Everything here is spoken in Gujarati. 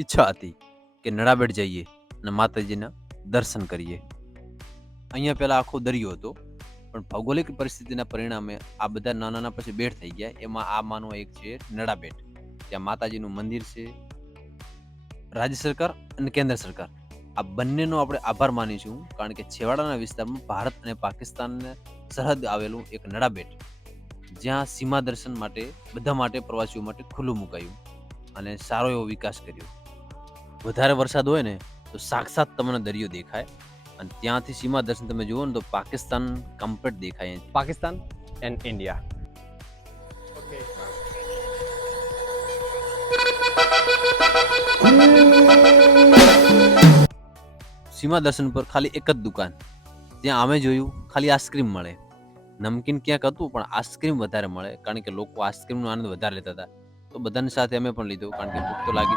ઈચ્છા હતી કે નડાબેટ જઈએ અને માતાજીના દર્શન કરીએ. અહીંયા પહેલાં આખો દરિયો હતો, પણ ભૌગોલિક પરિસ્થિતિના પરિણામે આ બધા નાના પછી બેટ થઈ ગયા. એમાં આ માનો એક છે નડાબેટ, ત્યાં માતાજીનું મંદિર છે. રાજ્ય સરકાર અને કેન્દ્ર સરકાર આ બંનેનો આપણે આભાર માનીશું, કારણ કે છેવાડાના વિસ્તારમાં ભારત અને પાકિસ્તાનને સરહદ આવેલું એક નડાબેટ, જ્યાં સીમા દર્શન માટે બધા માટે પ્રવાસીઓ માટે ખુલ્લું મુકાયું અને સારો એવો વિકાસ કર્યો. વધારે વરસાદ હોય ને તો સાક્ષાત તમને દરિયો દેખાય, અને ત્યાંથી સીમા દર્શન તમે જુઓ ને તો પાકિસ્તાન કમ્પ્લીટ દેખાય. Pakistan and India. સીમા દર્શન પર ખાલી એક જ દુકાન, ત્યાં અમે જોયું ખાલી આઈસ્ક્રીમ મળે. નમકીન ક્યાંક હતું, પણ આઈસ્ક્રીમ વધારે મળે, કારણ કે લોકો આઈસ્ક્રીમનો આનંદ વધારે લેતા હતા. તો બધાની સાથે અમે પણ લીધો, કારણ કે ભૂખ તો લાગી.